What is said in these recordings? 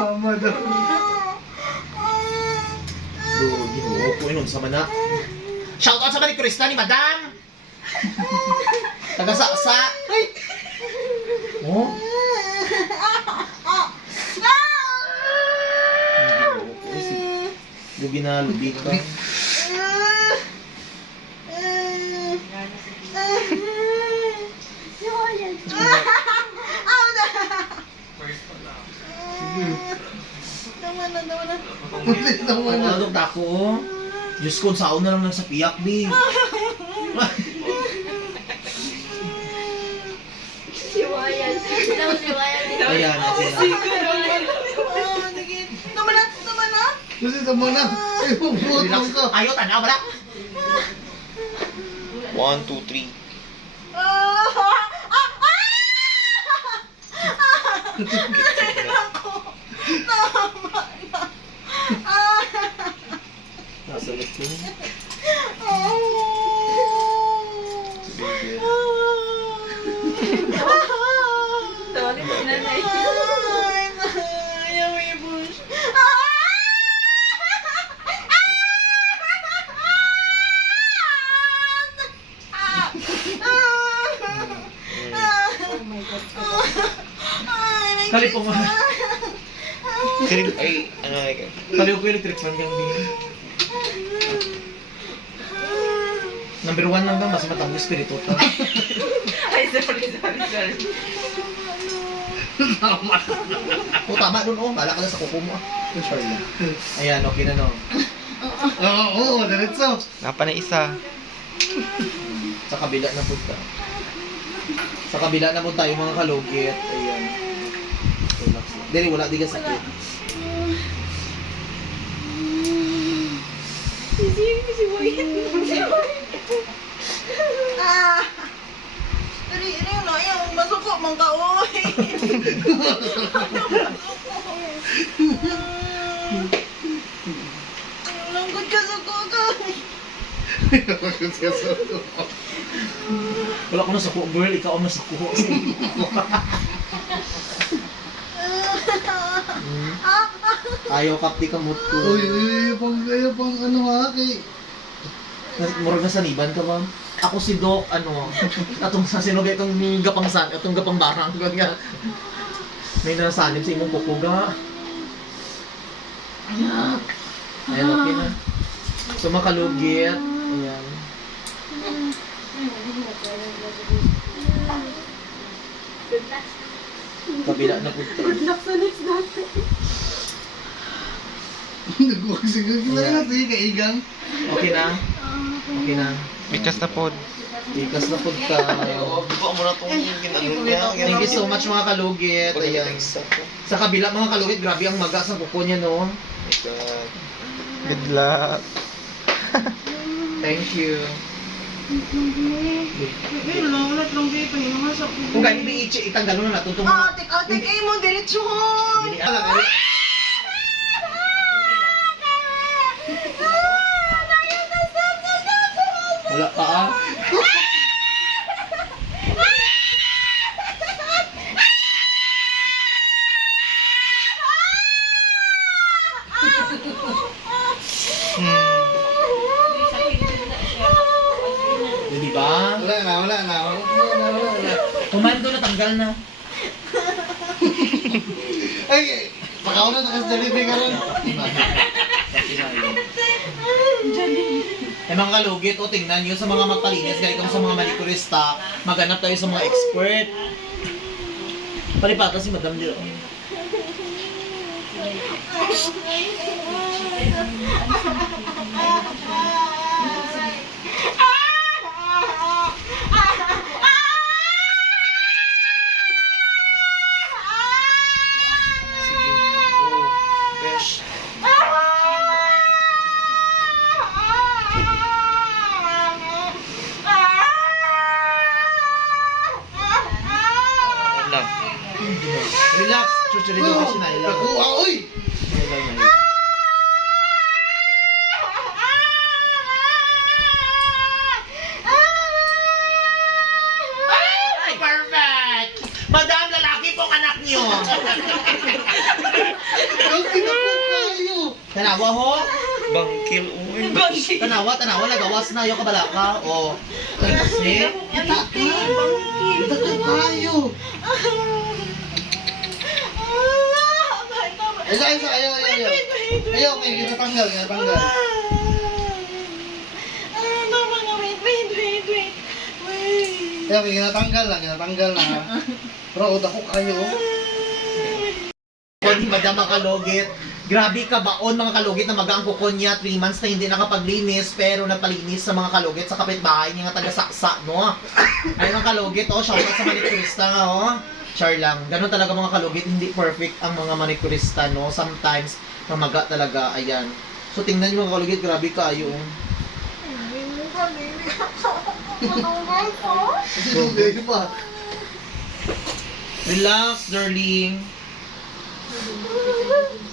Mama daw. Ginoo ko inom sa mana. Shout out sa Marie Krista ni Madam. Taga-sa. Oh. Lugi na, lugi ka. Tama na. Ano tako? Diyos ko, saon na lang sa piyak, di. Siwayan. Ayan, Kasi tama na. Ay, puputo relax ka. Ayaw, tanaw, wala. 1, 2, 3. Nasa likod. Tawagin mo na na. Kalipong mo. Ay, ano like Kalipong ko electric fan kang din. Number 1 lang ba? Mas matang espiritu to. Ay, sorry. O, tama dun, oh. Bala ka na sa kuko mo, ah. Sure lang. Ayan, okay na, no. Oo, diretso. Napa na isa. Sa kabila na punta. Sa kabila na punta yung mga kalugit. Ayan. Relax lang. Dili, wala di ka sakit. Masuko man ka, oy! Langgod ka sa kuko! Wala ko na sa kuko, girl. Ikaw ang nasa kuko. Ayaw kapti ka mood ko. Uy, ayaw pang ano ha, kay... Murag na saniban ka ba? Ako si Doc, atong sa sinugay itong gapang barang. Gawin nga. May nasanib sa imong kukuga. Ayan, okay na. So, makalugit. Ayan. Kabila na punta. Good luck sa next dati. Nagwagsigang kita na natin, kaigang. Okay na? Okay na. Bikas na pod. Ikas na po ka. Buka mo na itong ginagano niya. Thank you so much mga kalugit. Ayan. Sa kabila mga kalugit, grabe ang maga sa kuko niya, no? Good luck. Thank you. Ay, ulat lang kayo, pahinga sa kuko. Kung gani ba itanggal mo na natutong mo. Take aim mo, diretso! Dili ala ka. Wala pa ah. Di ba? Wala na. Kumando na, tanggal na. Ay, pakaw na takas delivery ka rin. Eh mga kalugit, o tingnan nyo sa mga magpalinis, galing kami sa mga manikurista, maghanap tayo sa mga expert. Palipata si Madam Leo. Relax, chuchuri ko kasi nailaw. Nakuha, uy! Nailaw. Tanawa ho. Bangkil, uy. Tanawa, nagawas na. Yung kabala ka. O. Ay, kasi. Kita ka tayo. Ayaw. Ayaw, may ginatanggal. Ayaw, may ginatanggal na. Pero utak ko kayo. Kung ni Madam mga kalugit, grabe ka baon mga kalugit na magang kuko niya, 3 months na hindi nakapaglinis, pero napalinis sa mga kalugit sa kapitbahay niya nga taga-saksa, no? Ayun ang kalugit, oh, shoutout sa manikurista nga, oh. Char lang, ganun talaga mga kalugit, hindi perfect ang mga manikurista, no? Sometimes, mamaga talaga, ayan. So, tingnan niyo mga kalugit, grabe ka, yung... Sugay pa. Relax, darling.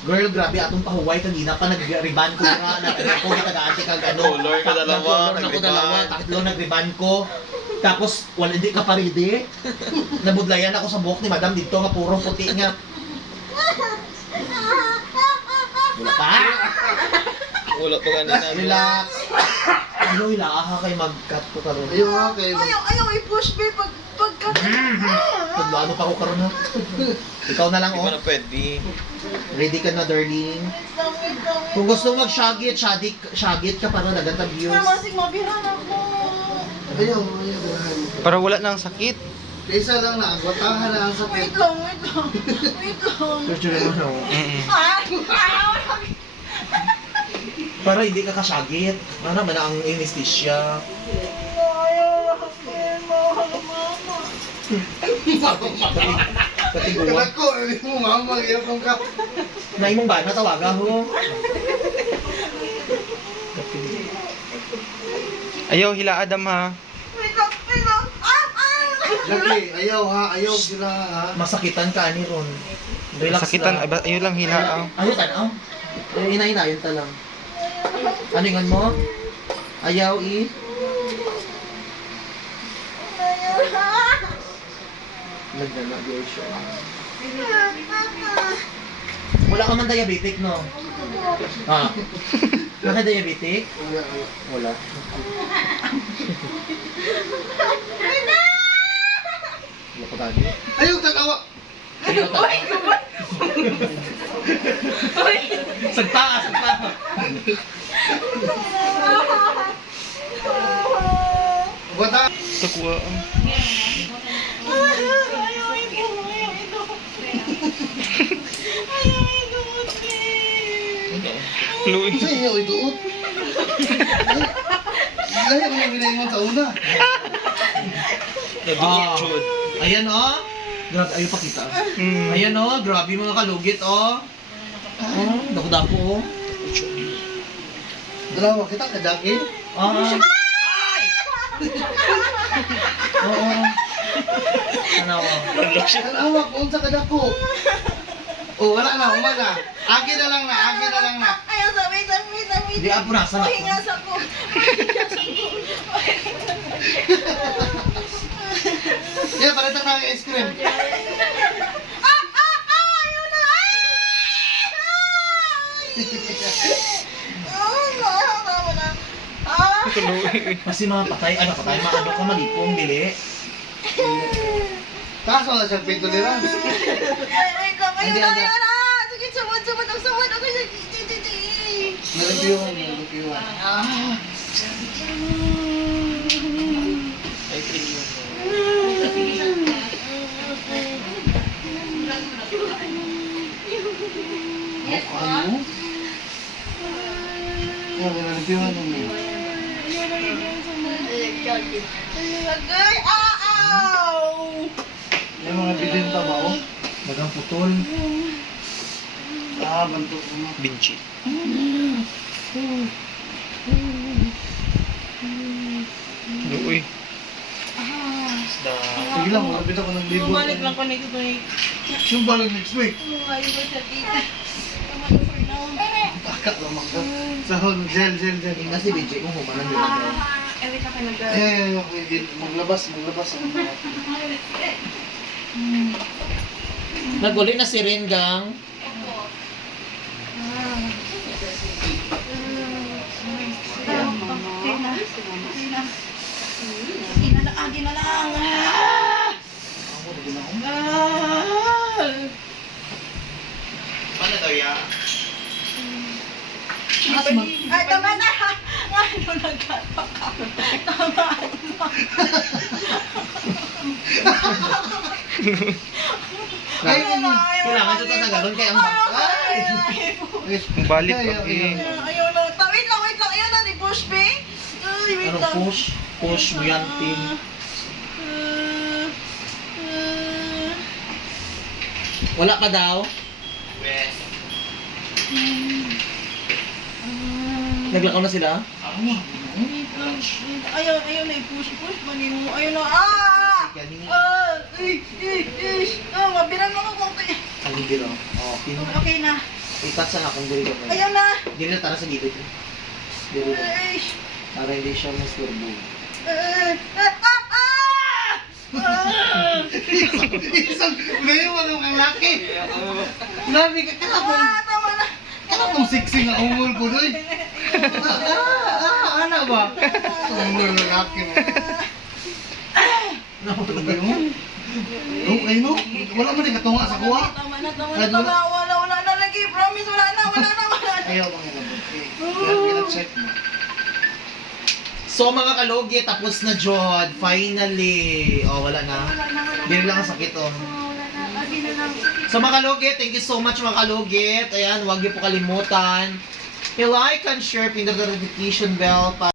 Girl, grabe atong pahuway kanina pa nag-riban ko nga na ako nagtagaan kag ano. Color ka dalawa, nag-riban. Tatlo nag-riban ko. Tapos wala hindi ka paride. Nabudlayan ako sa buhok ni Madam dito nga puro puti nga. Wala pa. Wala pa kanina. Relax. Ano ilaaha kay mag-cut ko karon. Ayaw nga kayo. Ayaw, i-push me pagka. Paglaano pa ko karon ha. Ikaw na lang Hindi ko oh. na pwede. Ready ka na, darling. Kung gusto mo mag-shagit ka para naganda views. Masig mabihan ako. Ayaw. Para wala nang sakit. Isa lang na, agwatahan na ang sakit. Wait lang. Picture mo na oh. Ayaw. Para hindi ka kasyagit. Ano naman ang anesthesia. Katiguan. Kanak ko, ano mo mama, ayaw kong ka. Naimong ba? Natawaga ho. Ayaw, hila Adam ha. Wait lang. Lagi, ayaw sila ha. Masakitan ka ani ron. Relax Sakitan, lang. ayaw lang hila. Ayaw tanaw. Ina-inayon ta lang. Ano yung mo? Ayaw Nagdana, di siya. Wala ka man diabetic, no? Ah. Naka-diabetic? Wala. Wala ko tagi. Ayaw, tatawa. Ayaw tagi. Sagta. Agwatahan. Takuha. Luy. Sa iyo, iduot. Lahi mo yung ginayon sa una. Naduot chud. Ayan oh. Grabe, ayaw pakita. Ayan oh, grabe mga kalugit oh. Oh, dako-dako oh. Dalawa, kita ka jacket. Ah. Oo. Ano ako? Tanawa, kung sa kadako. Oh, wala na, umaga. Akin na lang na. Ayaw, wait lang. Di ako nasa na. Pahingas ako. Yeah, palitan na ang ice cream. Ayaw na. Tama na. Kasi mga patay, maano ka malipong, dili. Kaso na siya pinto nila. Wait lang. Hindi, Ayaw hindi. na. Sige, sumod. Ang sumod ako. Nalipiyuhan. Ay, tingin. Ano? Yeah, nalipiyuhan mo. May mga bilin pa ba oh? Magang putol. Bantok mo. Binchi. Luy. Sige lang, malapit ako ng libo. Bumalik lang ko na ito. Yung balik next week. Bumalik ko sa tita. Taka lamang ka. Sahod, gel. Yung kasi BJ kung humanan din ako. Every ka nag- Okay. Maglabas ako. Naguli na si Rengang. Asma. Ay, tama na! Ano nagkapak ka? Tama na. Ay, Kailangan ito tanggalon kay ang bangkay. Balik Ay, ka, ay, eh. Ayaw na. Wait lang. Ayaw na, ni-push me. Ay, wait Ano lang. push mo yan, Tim. Wala pa daw? Naglakaw na sila? Ayaw na i-push man mo. Ayaw na. Ah! Mabirang ako kung kaya. Ang hindi ro. Oh, Tim. Okay na. Ikat sa akong dili ko. Ayaw na. Dili na tara sa gilid. Dili. Ay. Para hindi siya masturbo. Isang, ngayon mo nung kang laki. Grabe ka, Tama na. kanapong sexy nga umul ko doy. Ano ba? Umul ng laki mo. Grabe mo. Okay no? Wala mo din katunga sa kuha. Tama na. Wala na lagi. Promise, wala na. Ayaw bang ilabot. Kaya-check mo. So mga kalogi, tapos na Jod. Finally. Oh, wala na. Dili lang ang sakit oh. Lagi na lang. So mga kalugit, thank you so much mga kalugit. Ayan, huwag niyo po kalimutan. I-like and share, pindot the notification bell para